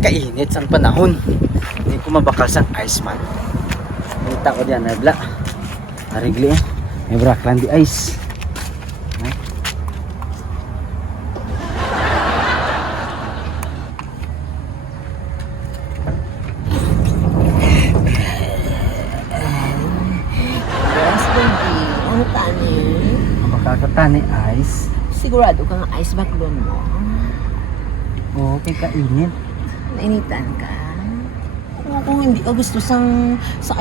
kainit sa panahon. Hindi ko mabakal sa ice man. Kita ko diyan, nabla. Narigli eh. May braklan di ice. Yes, baby. Ano tani? Makakatani ice. Sigurado kang ice baklon mo. Oo, kay kainit. Nainitan ka? Kung hindi ka gusto sa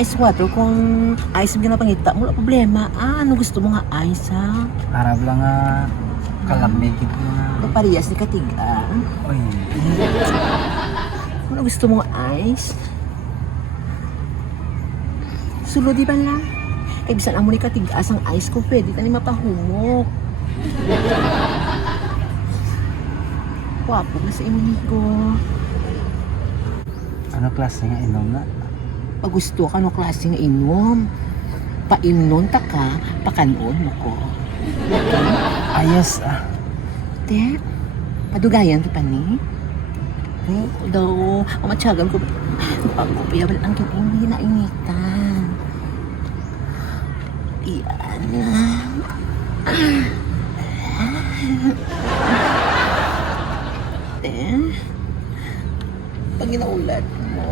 ice water, kung ice ang ginapangita, wala problema. Ano gusto mo nga ice, ha? Arab lang nga kalamig ito nga. Parehas ni Katiga. Uy, Ano gusto mo nga ice? Sulo di ba lang? Kaya bisan ang mo ni Katigas ang ice ko, pwede tani mapahumok. Wapo na sa imunigo. ano klase nga inom na? Pag gusto ka no klase nga inom, paimnon ta ka, pakanon mo ko. Ayos ah. Te, padugayan ta pa ni? Daw, ang matyagan ko, pagkupiyabal ang kini na initan. Iyan na. Te, pag ginaulat mo,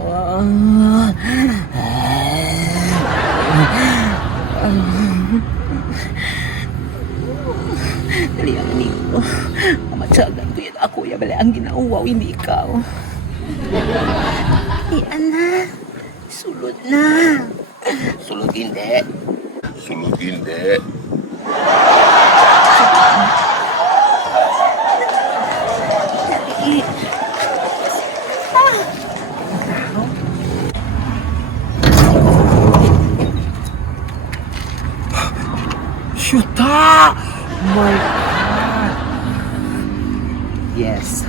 dali ang nito. Mamatsagan ko yan. Ako ya bala ang ginauwaw, hindi ikaw. Iyan na. Sulod na. Sulod hindi. Sulog hindi. Shoota! My God! Yes.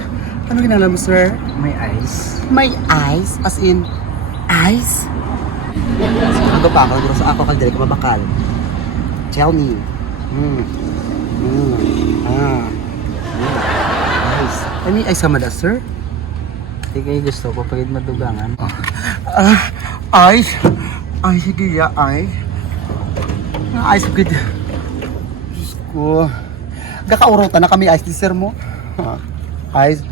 Ano ginala mo, sir? May ice. May ice? As in, ice? Ako pa, ako sa ako kag dili ko mabakal. Tell me. Ice. Ano yung ice ka mada, sir? Hindi kayo gusto ko pagid madugangan. Ice? Ice, sige ya, ice. Ice, good. Diyos ko. Gakaurutan na kami ice ni sir mo. Ice.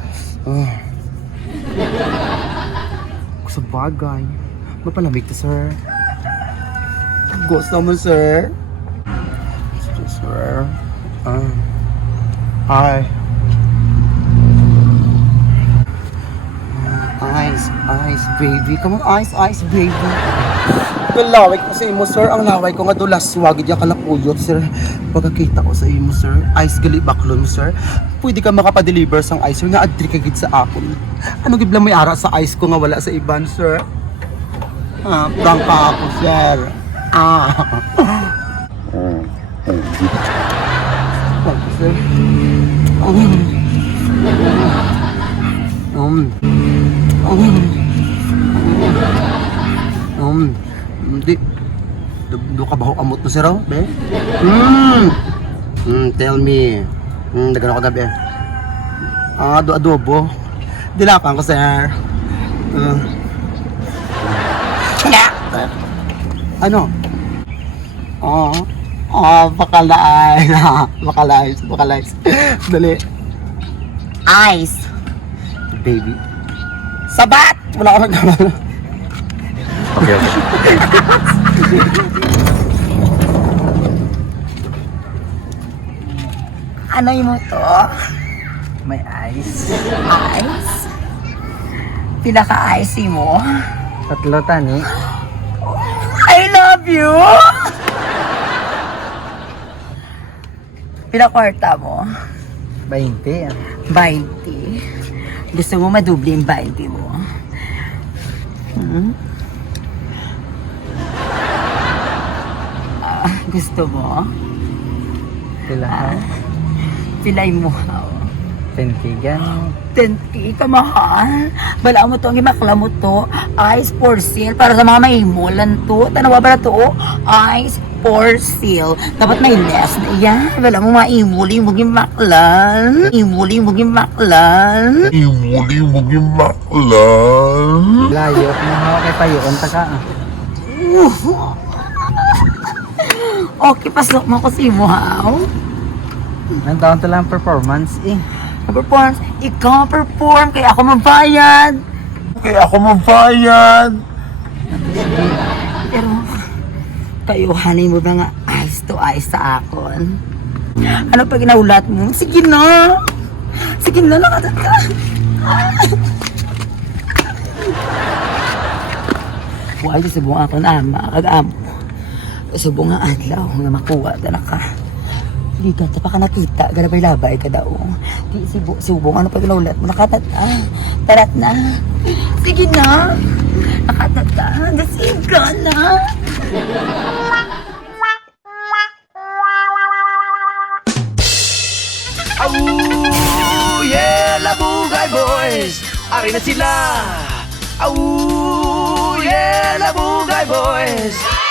Sa bagay. Mapalamig to, sir. Gusto mo, sir? Sir. Hi. Ice, baby. Come on, ice, baby. Laway ko sa imo, sir. Ang laway ko nga dulas. Wagid yung kalapuyot, sir. Pagkakita ko sa imo, sir. Ice gali baklon, sir. Pwede ka makapadeliver sang ice, sir. Nga adri ka gid sa akon. Ano gid lang may ara sa ice ko nga wala sa iban, sir? Prank pa ako, sir. Prank, sir. Hindi. Do ka ba amot mo, sir, oh, be? Tell me. Dagan ako na, be. Adobo. Dilakan ko, sir. Ano? Bakalay. Bakalay. Dali. Ice. Baby. Sabat! Wala ko nagkamala. Okay. Ano mo to? May ice. Ice? Pila ka ice mo? Tatlo tani. I love you! Pila kwarta mo? 20. 20. Gusto mo madubli yung 20 mo? Gusto mo? Pila ka? Pilay mo. 10 gan. 10K ka mahal. Bala mo to, ang imakla mo to. Ice for sale para sa mga mahimulan to. Tanawa ba na to? Ice for sale. Dapat may less na yan. Wala mo maimuli mo gimaklan. Imuli mo gimaklan. Imuli mo gimaklan. Layo, mga kay payoon ta ka. Okay, pasok mo ko si Wow. Ang taon to lang performance eh. Perform. Ikaw perform. Kaya ako mabayad. Kaya ako mabayad. Pero, kayo, hanay mo ba nga eyes to eyes sa akon? Ano pa ginaulat mo? Sige na! Sige na, nakatat ka! Huwag sa buong akon, ama, kag-amo. Sa buong adlaw, nga makuha ka na ka. Ligat, sa pa ka nakita, galabay-labay ka daw. Di, subong, ano pa ginaulat mo? Nakatat na. Tarat na. Sige na! Nakatat ka. Nasig ka na. Au, yeah, Labugay Boys! Ari na sila! Au, yeah, Labugay Boys!